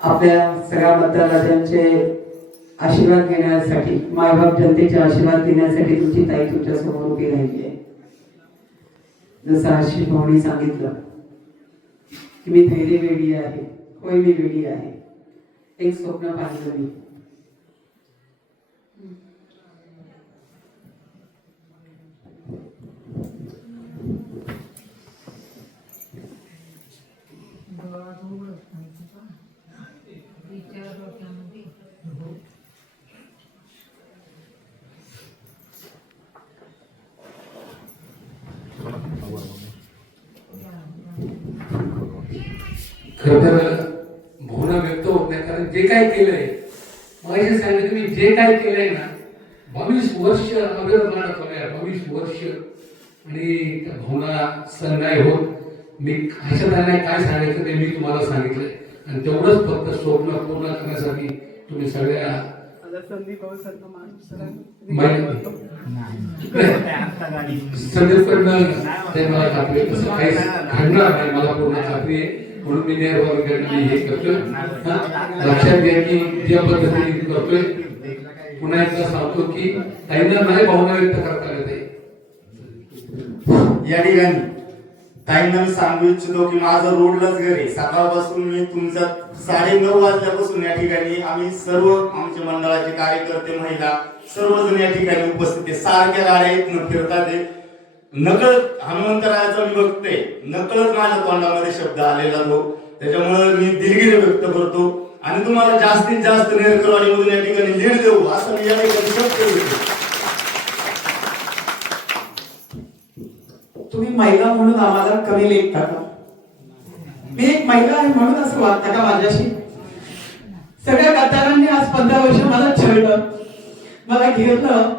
आपल्या सगळ्या मतदारांचे आशीर्वाद घेण्यासाठी मायबाप जनतेचे आशीर्वाद घेण्यासाठी तुमची ताई तुमच्यासमोर उभी राहिली आहे. जसं आशिष भाऊनी सांगितलं की मी धैर्य वेगळी आहे होय मी वेगळी आहे एक स्वप्न पाहिलं मी. खर तर भावना व्यक्त होत नाही. कारण जे काय केलंय मगाशी सांगितलं मी जे काय केलंय ना बावीस वर्ष अविरत मानत बावीस वर्ष आणि त्या भावना सण नाही होत. मी नाही काय सांगायचं ते मी तुम्हाला सांगितलंय. आणि तेवढंच फक्त स्वप्न पूर्ण करण्यासाठी तुम्ही सगळ्या संदीप संदीपकडनं ते मला खात्री. तसं काही घडणार नाही मला पूर्ण खात्री आहे. म्हणून मी नेहरवाकडनं मी हे करतोय. लक्षात घ्या की ज्या पद्धतीने करतोय पुन्हा एकदा सांगतो की ताईंना नाही भावना व्यक्त करता येत आहे या ठिकाणी ताईंना मी सांगू इच्छितो की माझं रोडलाच घर आहे. सकाळपासून मी तुमचा साडे नऊ वाजल्यापासून या ठिकाणी आम्ही सर्व आमचे मंडळाचे कार्यकर्ते महिला सर्वजण या ठिकाणी उपस्थित आहे. सारख्या गाड्या इथनं फिरतात आहे. नकळत हनुमंतरायाचा मी बघते. नकळत माझ्या तोंडामध्ये शब्द आलेला तो. त्याच्यामुळे मी दिलगिरी व्यक्त करतो. आणि तुम्हाला जास्तीत जास्त नेरकरवाडीमधून या ठिकाणी लीड देऊ. असं मी या ठिकाणी शब्द देतो. तुम्ही महिला म्हणून आम्हाला कमी लेखता का मी एक महिला आहे म्हणून असं वागता का माझ्याशी. सगळ्या गद्दारांनी आज पंधरा वर्ष मला छळलं. मला घेरलं.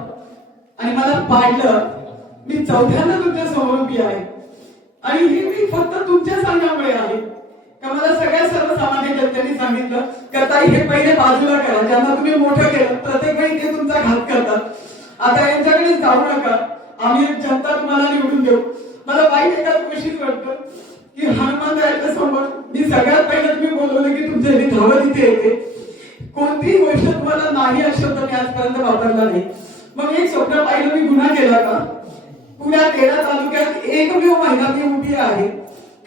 आणि मला पाडलं. मी चौथ्यांदा तुमच्यासमोर उभी आहे. आणि हे मी फक्त तुमच्या सांगण्यामुळे आहे. का मला सगळ्या सर्वसामान्य जनतेने सांगितलं? करता हे पहिले बाजूला करा. ज्यांना तुम्ही मोठं केलं प्रत्येक वेळी ते तुमचा घात करतात. आता यांच्याकडे जाऊ नका. आम्ही जनता तुम्हाला निवडून देऊ. मला वाईट एकाच गोष्टीच वाटतं की हनुमान रायाच्या समोर मी सगळ्यात पहिले तुम्ही बोलवलं की तुमच्या इथे धावत इथे येते. कोणतीही गोष्ट तुम्हाला नाही हा शब्द मी आजपर्यंत वापरला नाही. मग एक स्वप्न पाहिलं मी गुन्हा केला का? पुण्या तेरा तालुक्यात एकमेव महिला मी उभी आहे.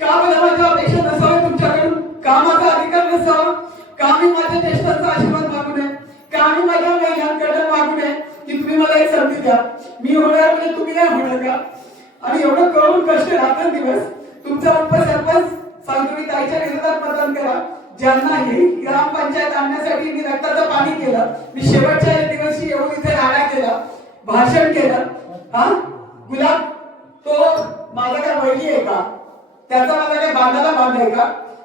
का मला माझ्या अपेक्षा नसाव्या तुमच्याकडून? का माझा अधिकार नसावा? का मी माझ्या ज्येष्ठांचा आशीर्वाद मागू नये? का मी माझ्या महिलांकडे मागू नये? की तुम्ही मला एक संधी द्या. मी होणार म्हणजे तुम्ही नाही होणार का? आणि एवढं करून कष्ट रात्रंदिवस तुमचा उपसरपंच सांगतो मी ताईच्या विरोधात मतदान करा. ज्यांना ही ग्रामपंचायत आणण्यासाठी मी रक्ताचं पाणी केलं मी शेवटच्या दिवशी येऊन इथे राडा केला भाषण केलं. हा? गुलाब तो माझा काय वैली आहे का? त्याचा मला काय बांधाला बांध आहे का?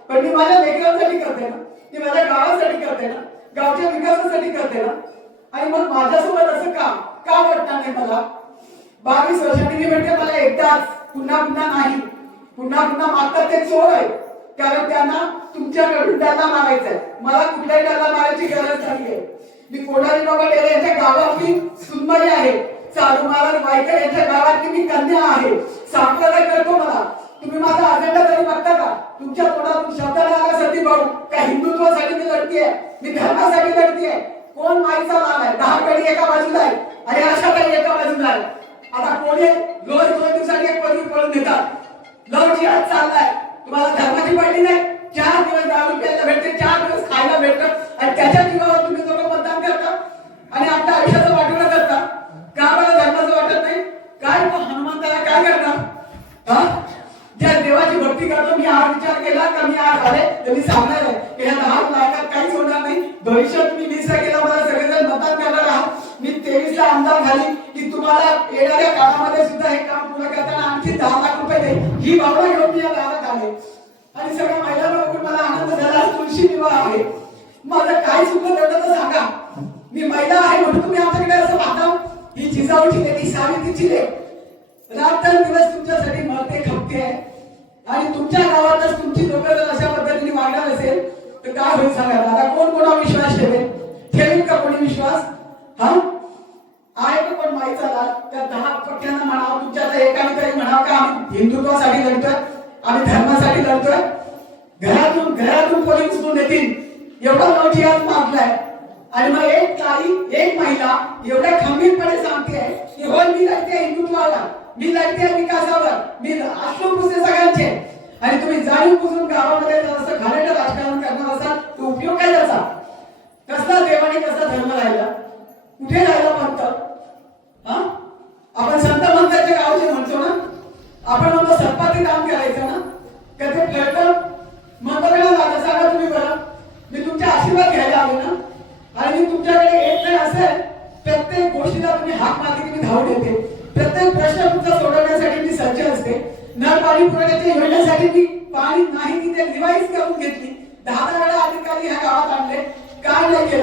पण मी माझ्या लेकरांसाठी करते ना. मी माझ्या गावासाठी करते ना. गावच्या विकासासाठी करते ना. आणि मग माझ्यासोबत असं का? का वाटणार नाही मला? बावीस वर्षांनी मी म्हणते मला एकदाच पुन्हा पुन्हा नाही. पुन्हा पुन्हा मागतात ते चोर आहे कारण त्यांना तुमच्याकडून त्याला मारायचंय. मला कुठल्याही त्याला मारायची गरज नाहीये. मी कोणारी बाबा टेरे यांच्या गावातली सुनमाई आहे. चालू महाराज वायकर यांच्या गावातली मी कन्या आहे. सांप्रदाय करतो मला. तुम्ही माझा अजेंडा तरी बघता का? तुमच्या तोंडातून शब्द आला सती भाऊ. का हिंदुत्वासाठी मी लढतीये. मी धर्मासाठी लढतीये. कोण माईचा लाल आहे? दहा कडी एका बाजूला आहे आणि अशा काही एका बाजूला आहे आता कोणी रोज दोन दिवसांनी एक पदवी पळून देतात? लव जिहाद चाललाय. तुम्हाला धर्माची पडली नाही? चार दिवस दारू प्यायला भेटते. चार दिवस खायला भेटतं. आणि त्याच्या जीवावर तुम्ही लोक मतदान करता. आणि आपल्या आयुष्याचं वाटोळं करता. का मला धर्माचं वाटत नाही? काय मग हनुमंताला काय करणार? हा? ज्या देवाची भक्ती करतो मी हा विचार केला का मी आज आले? तर मी सांगणार आहे. या दहा लाखात काहीच होणार नाही. भविष्यात मी वीस केला मला सगळेजण मतदान करणार आहात. मी तेवीस ला आमदार झाली. की तुम्हाला येणाऱ्या काळामध्ये सुद्धा हे काम पूर्ण करताना आणखी दहा लाख रुपये दे ही भावना घेऊन मी या गावात आले. आणि सगळ्या महिलांना बघून मला आनंद झाला. तुळशी विवाह आहे. माझं काय सुद्धा तर सांगा. मी महिला आहे म्हणून तुम्ही आमच्याकडे असं पाहता? ही जिजाऊची लेकी सावित्रीची लेख रात्रंदिवस तुमच्यासाठी मरते खपते आहे. आणि तुमच्या गावातच तुमची लोक जर अशा पद्धतीने वागणार असेल तर काय होईल सांगा? आता कोण कोणा विश्वास ठेवेल? ठेवेल का कोणी विश्वास? हा? आहे का पण माहीत झाला. त्या दहा पट्ट्यांना म्हणावं तुमच्या एकाने तरी म्हणावं का? आम्ही हिंदुत्वासाठी लढतोय आम्ही धर्मासाठी लढतोय. घरातून घरातून कोणी उचलून देतील? एवढा मोठी आज मागलाय आणि मग एक ताई एक महिला एवढ्या खंबीरपणे सांगते की हो मी लढते हिंदुत्वाला मी लढते विकासावर मी अश्रू पुसते सगळ्यांचे. आणि तुम्ही जाणीव पुसून गावामध्ये जर असं घाणेरडं राजकारण करणार असाल तर उपयोग काय त्याचा? कसला देवाने कसा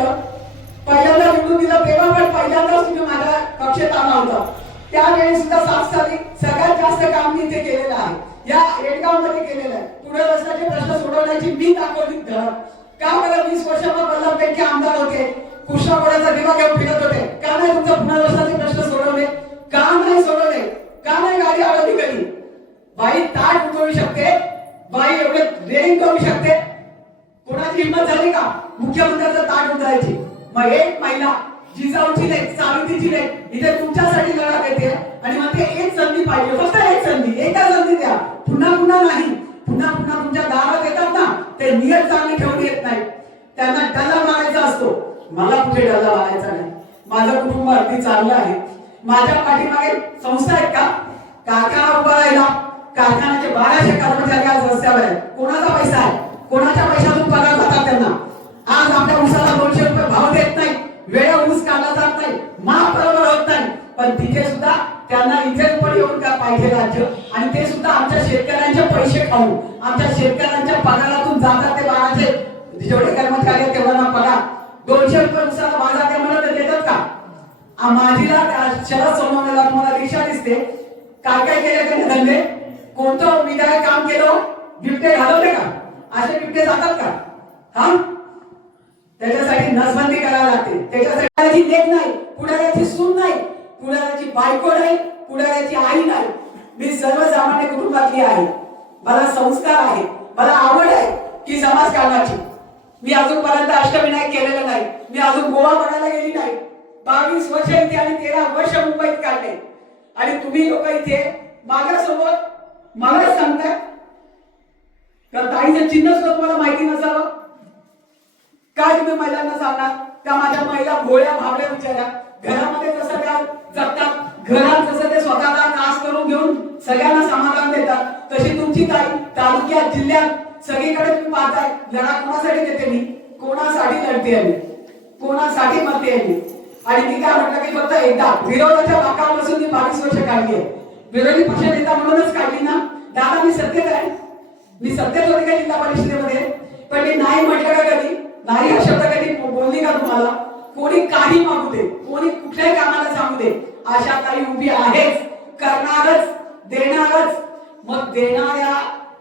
काय केलं पहिल्यांदा निवडून दिलं तेव्हा पण पहिल्यांदाच तुम्ही माझ्या कक्षेत आला होता. त्यावेळी सुद्धा सात साली सगळ्यात जास्त काम मी इथे केलेलं आहे. या एडगावमध्ये केलेलं आहे. पुढे रस्त्याचे प्रश्न सोडवण्याची मी दाखवली धडक. का मला वीस वर्षापूर्वी बल्लभ पेटके आमदार होते? कृष्णाकोड्याचा दिवा घेऊन फिरत होते. का नाही तुमचा रस्त्याचे प्रश्न सोडवले? का नाही सोडवले? का नाही गाडी अडवली कधी बाई ताट उचलू शकते. बाई एवढे रेंग करू शकते. कोणाची हिंमत झाली का? मुख्यमंत्र्याचं ताट उचलायची मग एक महिला जिजाऊची नाही सावित्रीची नाही इथे तुमच्यासाठी लढा देते. आणि मग ते एक संधी पाहिजे. फक्त एक संधी एका संधी द्या. पुन्हा पुन्हा नाही. पुन्हा पुन्हा तुमच्या दारात येतात ना ते नियत चांगली ठेवून येत नाही. त्यांना डल्ला मारायचा असतो. मला कुठे डल्ला मारायचा नाही? माझं कुटुंब अगदी चांगलं आहे. माझ्या पाठीमागे संस्था आहेत का? कारखाना उभा राहिला. कारखान्याचे बाराशे कर्मचारी आज रस्त्यावर आहेत. कोणाचा पैसा आहे? कोणाच्या पैशातून पगार जातात त्यांना? आज आपल्या ऊसाला दोनशे रुपये भाव देत नाही वेळा ऊस काढला जात नाही महाप्रवर होत नाही. पण तिथे सुद्धा त्यांना इथे पण येऊन का पाहिजे राज्य? आणि ते सुद्धा आमच्या शेतकऱ्यांचे पैसे खाऊ आमच्या शेतकऱ्यांच्या पगारातून जातात ते बाळाचे. जेवढे कर्मचारी आहेत तेवढ्यांना पगार. दोनशे रुपये ऊसाला बाजार ते म्हणत देतात का? माझीला त्या शरद तुम्हाला रिक्षा दिसते. काय काय केले त्यांनी धंदे? कोणतं विधायक काम केलं? गिफ्ट घालवले असे बिबटे जातात का? हा? त्याच्यासाठी नसबंदी करायला लागते. त्याच्यासाठी लेख नाही पुढाऱ्याची सून नाही पुढाऱ्याची बायको नाही पुढाऱ्याची आई नाही. मी सर्वसामान्य कुटुंबातली आहे. मला संस्कार आहे मला आवड आहे की समाजकारणाची मी अजूनपर्यंत अष्टविनायक केलेलं नाही. मी अजून गोवा बघायला गेली नाही. बावीस वर्ष इथे आणि तेरा वर्ष मुंबईत काढले. आणि तुम्ही लोक इथे माझ्यासोबत मला सांगताय तर ताईचं चिन्ह सुद्धा तुम्हाला माहिती नसावं? काय तुम्ही महिलांना सांगणार? त्या माझ्या महिला भोळ्या भावड्या बिचाऱ्या घरामध्ये जसं त्या जगतात घरात जसं ते स्वतःला नाश करून घेऊन सगळ्यांना समाधान देतात तशी तुमची ताई तालुक्यात जिल्ह्यात सगळीकडे तुम्ही पाहताय. लढा कोणासाठी देते मी? कोणासाठी लढते आहे कोणासाठी मरते आहे आणि मी काय म्हटलं की फक्त एकदा विरोधाच्या बाकापासून मी बावीस वर्ष काढली आहे. विरोधी पक्ष नेता म्हणूनच काढली ना? दादा मी सत्यच आहे. मी सत्तेत होते का जिल्हा परिषदेमध्ये पण मी नाही म्हटलं का कधी? नाही हा शब्द कधी बोलली का तुम्हाला? कोणी काही मागू दे. कोणी कुठल्याही कामाला सांगू दे. अशा काही उभी आहेच. करणारच. देणारच. मग देणाऱ्या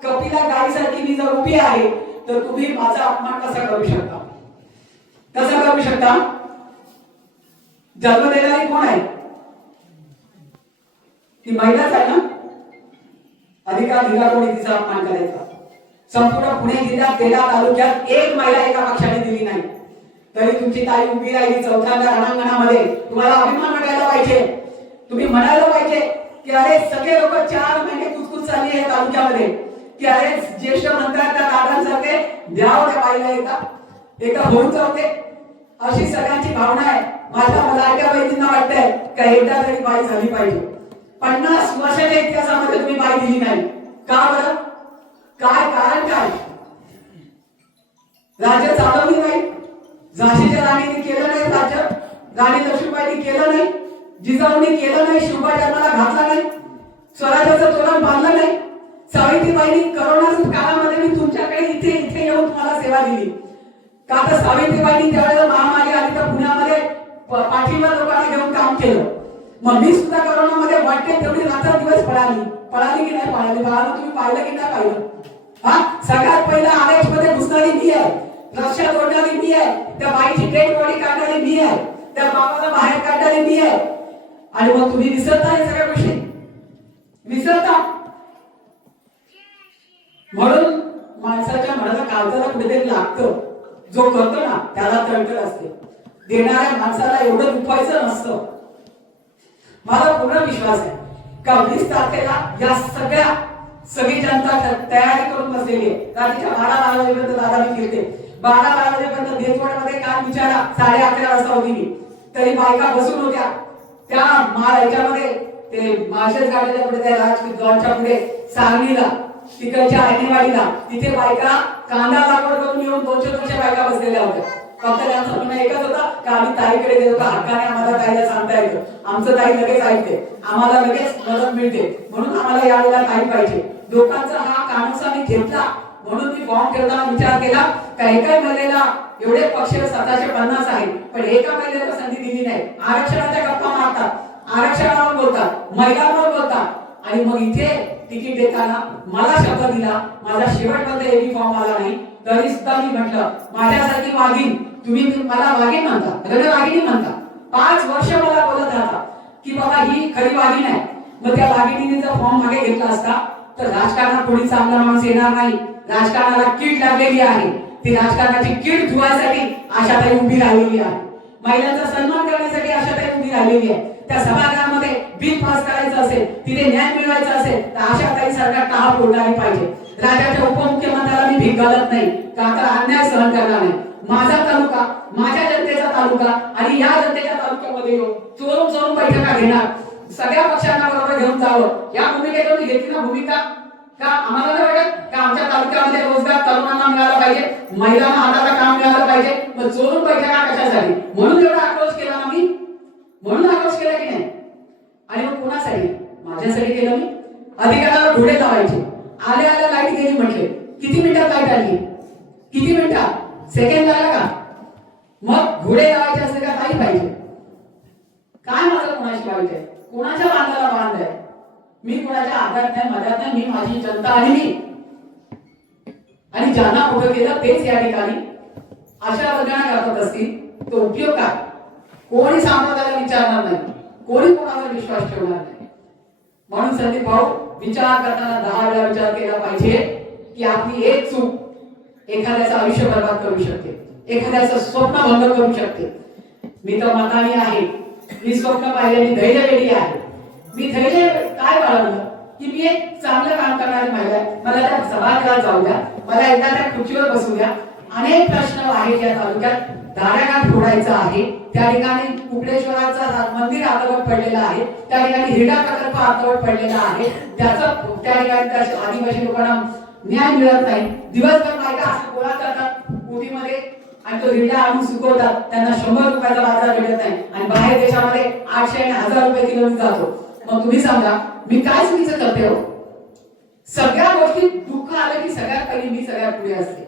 कपिला गाईसाठी मी जर उभी आहे तर तुम्ही माझा अपमान कसा करू शकता? कसा करू शकता? जन्म देणारी कोण आहे? ती महिलाच आहे ना? अधिकार दिला कोणी तिचा अपमान करायचा? संपूर्ण पुणे जिल्ह्यात तेरा तालुक्यात एक महिला एका पक्षाने दिली नाही. तरी तुमची ताई उभी राहिली चौथ्यांदा रणांगणामध्ये. तुम्हाला अभिमान वाटायला पाहिजे. तुम्ही म्हणायला पाहिजे की अरे सगळे लोक चार महिने कुचकुच चालली आहे तालुक्यामध्ये. की अरे ज्येष्ठ मंत्र्यांच्या दादांसारखे द्याव त्या बाईला एकदा एकदा होऊन जाते अशी सगळ्यांची भावना आहे. माझ्या लाडक्या बहिणींना वाटतंय का एकदा तरी बाई झाली पाहिजे. पन्नास वर्षाच्या इतिहासामध्ये तुम्ही बाई दिली नाही. का बरं? झाशीच्या राणीने केलं नाही राज्य राणी लक्ष्मीबाईने केलं नाही जिजाऊने केलं नाही शिवबा जन्माला घातला नाही स्वराज्याचं तोरण बांधलं नाही सावित्रीबाईंनी करोना काळामध्ये मी तुमच्याकडे इथे इथे येऊन तुम्हाला सेवा दिली. का तर सावित्रीबाईंनी त्यावेळेला महामारी आली तर पुण्यामध्ये प- पाठीवर लोकांना घेऊन काम केलं. मग मी सुद्धा करोनामध्ये वाटते तेवढी रात्र दिवस पळाली. पळाली की नाही पळाली? बाळाला तुम्ही पाहिलं की नाही पाहिलं? हा? सगळ्यात पहिला आरएच मध्ये घुसणारी मी आहे. रस्त्यात ओढणारी मी आहे? त्या बाईची डेड बॉडी काढणारी मी आहे. त्या बाबाला बाहेर काढणारी मी आहे. आणि मग तुम्ही विसरता या सगळ्या गोष्टी? विसरता? म्हणून माणसाच्या मनाचा कागदाला कुठेतरी लागतं. जो करतो ना त्याला तळतळ असते. देणाऱ्या माणसाला एवढं दुखवायचं नसतं. मला पूर्ण विश्वास आहे. का वीस तारखेला या सगळ्या सगळी जनता तयारी करून बसलेली आहे. रात्रीच्या बारा बारा दादा मी फिरते. बारा बारा वाजेपर्यंत देशवाड्यामध्ये काल विचारा? साडे अकरा वाजता होती मी. तरी बायका बसून होत्या. त्या मा याच्यामध्ये ते माळशेज गाडीच्या पुढे त्या राजकीय पुढे सांगलीला तिकडच्या आयनीवाडीला तिथे बायका कांदा लागवड करून येऊन दोनशे दोनशे बायका बसलेल्या होत्या. फक्त त्यांचं म्हणणं एकच होतं का आम्ही ताईकडे गेलो का हक्काने आम्हाला ताईला सांगता येतं. आमचं ताई लगेच ऐकते. आम्हाला लगेच मदत मिळते. म्हणून आम्हाला यावेळेला ताई पाहिजे. लोकांचा हा कानूसा मी घेतला. म्हणून मी फॉर्म ठेवताना विचार केला का एका महिलेला एवढे पक्ष सातशे पन्नास आहेत पण एका महिलेला संधी दिली नाही. आरक्षणाच्या गप्पा मारतात आरक्षणावर बोलतात महिलांवर बोलतात. आणि मग इथे तिकीट देताना मला शब्द दिला माझा शेवटपर्यंत एबी फॉर्म आला नाही. तरी सुद्धा मी म्हटलं माझ्यासाठी वाघीण तुम्ही मला वाघीण म्हणता रणवाघिणी म्हणता. पाच वर्ष मला बोलत राहता की बाबा ही खरी वाघीण आहे मग त्या वाघिणीने जर फॉर्म मागे घेतला असता तर राजकारणात कोणी चांगला माणूस येणार नाही. राजकारणाला कीड लागलेली आहे. ती राजकारणाची कीड धुवायसाठी आशाताई उभी राहिलेली आहे. महिलांचा सन्मान करण्यासाठी आशाताई उभी राहिलेली आहे. त्या सभागृहामध्ये बिल पास करायचं असेल तिथे न्याय मिळवायचा असेल तर आशाताई सरकार का फोडणारी पाहिजे? राज्याच्या उपमुख्यमंत्र्याला मी भीक घालत नाही. का तर अन्याय सहन करणार नाही. माझा तालुका माझ्या जनतेचा तालुका आणि या जनतेच्या तालुक्यामध्ये येऊन चोरून चोरून बैठका घेणार. सगळ्या पक्षांना बरोबर घेऊन जावं या भूमिकेतून मी घेतली ना भूमिका? का आम्हाला नाही वाटत? का आमच्या तालुक्यामध्ये रोजगार तरुणांना मिळाला पाहिजे? महिलांना हाताला काम मिळालं पाहिजे? मग चोरून बैठका कशासाठी? म्हणून एवढा आक्रोश केला ना मी? म्हणून आक्रोश केला की नाही? आणि मग कोणासाठी? माझ्यासाठी केलं मी? अधिकाऱ्याला घोडे लावायचे आले आल्या लाइट गेली म्हटले. किती मिनिटात लाइट आली? किती मिनिटात? सेकंड लागला का? मग घोडे लावायचे असले का काही पाहिजे? काय माझं कोणाशी लावायचे कोणाच्या बांधाला बांध आहे? मी कोणाच्या आधार नाही मध्यात नाही मी माझी जनता आणि मी. आणि ज्यांना उभं केलं तेच या ठिकाणी. अशा वर्गाने करत असतील तो उपयोग काय कोणी समाजाला विचारणार नाही. कोणी कोणावर विश्वास ठेवणार नाही. म्हणून संदीप भाऊ विचार करताना दहा वेळा विचार केला पाहिजे की आपली एक चूक एखाद्याचं आयुष्य बर्बाद करू शकते. एखाद्याचं स्वप्न भंग करू शकते. मी तर मतानी आहे मी स्वप्न पाहिले मी धैर्य वेळी आहे. मी धैर्य काय बाळगलं? की मी एक चांगलं काम करणारी महिला आहे. मला त्या सभागृहात जाऊ द्या. मला एकदा त्या खुर्चीवर बसू द्या. अनेक प्रश्न आहेत या तालुक्यात. दाराघाट फोडायचा आहे. त्या ठिकाणी कुकडेश्वराचा मंदिर अर्धवट पडलेला आहे. त्या ठिकाणी हिरडा प्रकल्प अर्धवट पडलेला आहे. त्याचं त्या ठिकाणी त्या आदिवासी लोकांना न्याय मिळत नाही. दिवसभर बायका असं गोळा करतात. कुटीमध्ये आणि तो हिरडा आणून सुकवतात त्यांना शंभर रुपयाचा बाजार भेटत नाही. आणि बाहेर देशामध्ये आठशे आणि हजार रुपये किलो जातो. मग तुम्ही सांगा मी काय चुकीचं करते हो. सगळ्या गोष्टी दुःख आलं की सगळ्यात पहिली मी सगळ्यात पुढे असते.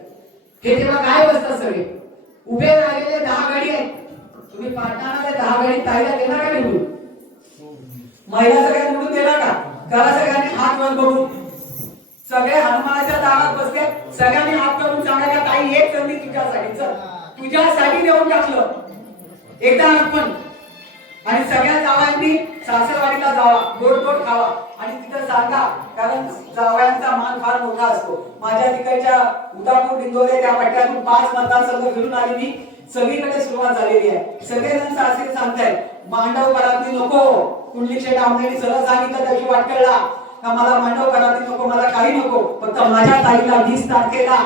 हे तेव्हा काय बसतात सगळे? उभे राहिलेले दहा गाडी आहेत. तुम्ही पाटणाला दहा गाडी ताईला देणार का निवडून? महिला सगळ्या निवडून देणार का? करा सगळ्यांनी हात वर बघून. सगळे हनुमानाच्या दारात बसले. सगळ्यांनी हात करून सांगायला ताई एक संधी तुझ्यासाठी चल. तुझ्यासाठी देऊन टाकलं. एकदा आपण. आणि सगळ्या जावयांनी सासरवाडीला जावा. गोड गोड खावा. आणि तिथं सांगा कारण जावयांचा मान फार मोठा असतो. माझ्या तिकडच्या उदापूर दिंडोरे त्या पट्ट्यातून पाच मतदारसंघ फिरून आली मी. सगळीकडे सुरुवात झालेली आहे. सगळेजण सासरे सांगतायत मांडव परातली नको. कुंडली शेठ सरळ सांगितलं त्याची वाट कळला का मला मांडव घरातील नको मला काही नको. फक्त माझ्या ताईला वीस तारखेला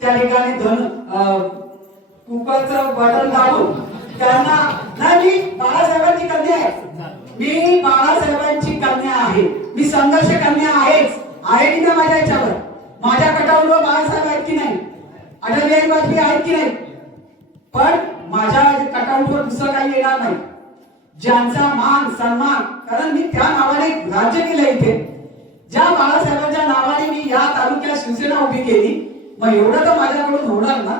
त्या ठिकाणी धन अं, बटन दाबून त्यांना नाही मी बाळासाहेबांची कन्या आहे. मी बाळासाहेबांची कन्या आहे. मी संघर्ष कन्या आहेच. आहे की ना माझ्या याच्यावर? माझ्या कटावर बाळासाहेब आहेत की नाही? अटल बिहारी वाजपेयी आहेत की नाही? पण माझ्या कटाऊटवर दुसरं काही येणार नाही. ज्यांचा मान सन्मान कारण मी त्या नावाने राज्य केलं इथे. ज्या बाळासाहेबांच्या नावाने मी या तालुक्यात शिवसेना उभी केली मग एवढं तर माझ्याकडून होणार ना?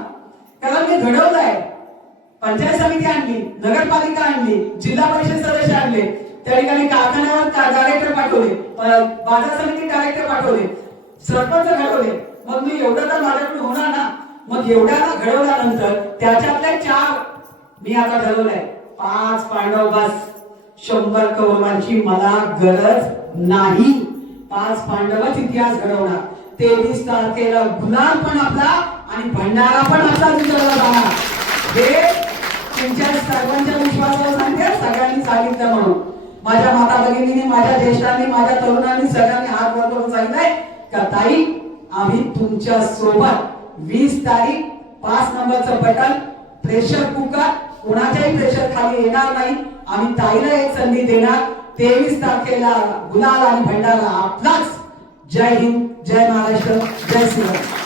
कारण मी घडवलं आहे पंचायत समिती आणली नगरपालिका आणली जिल्हा परिषद सदस्य आणले. त्या ठिकाणी कारखान्यावर डायरेक्टर पाठवले? बाजार समिती डायरेक्टर पाठवले. सरपंच घडवले. मग मी एवढं तर माझ्याकडून होणार ना? मग एवढ्याला घडवल्यानंतर त्याच्यातल्या चार मी आता ठरवलंय. पाच पांडव बस. शंभर कौरवांची मला गरज नाही. पाच पांडवच इतिहास घडवणार. तेवीस तारखेला गुलाल पण आपला आणि भंडारा पण आपला उचलला जाणार हे तुमच्या सर्वांच्या विश्वासावर सांगते सगळ्यांनी सांगितलं म्हणून. माझ्या माता भगिनीने माझ्या ज्येष्ठांनी माझ्या तरुणांनी सगळ्यांनी हात वर करून सांगितलंय का ताई आम्ही तुमच्यासोबत वीस तारीख पाच नंबरचं बटन प्रेशर कुकर कोणाच्याही प्रेशर खाली येणार नाही. आम्ही ताईला एक संधी देणार तेवीस तारखेला गुलाल आणि भंडारा आपलाच. जय हिंद जय महाराष्ट्र जय श्रीराम.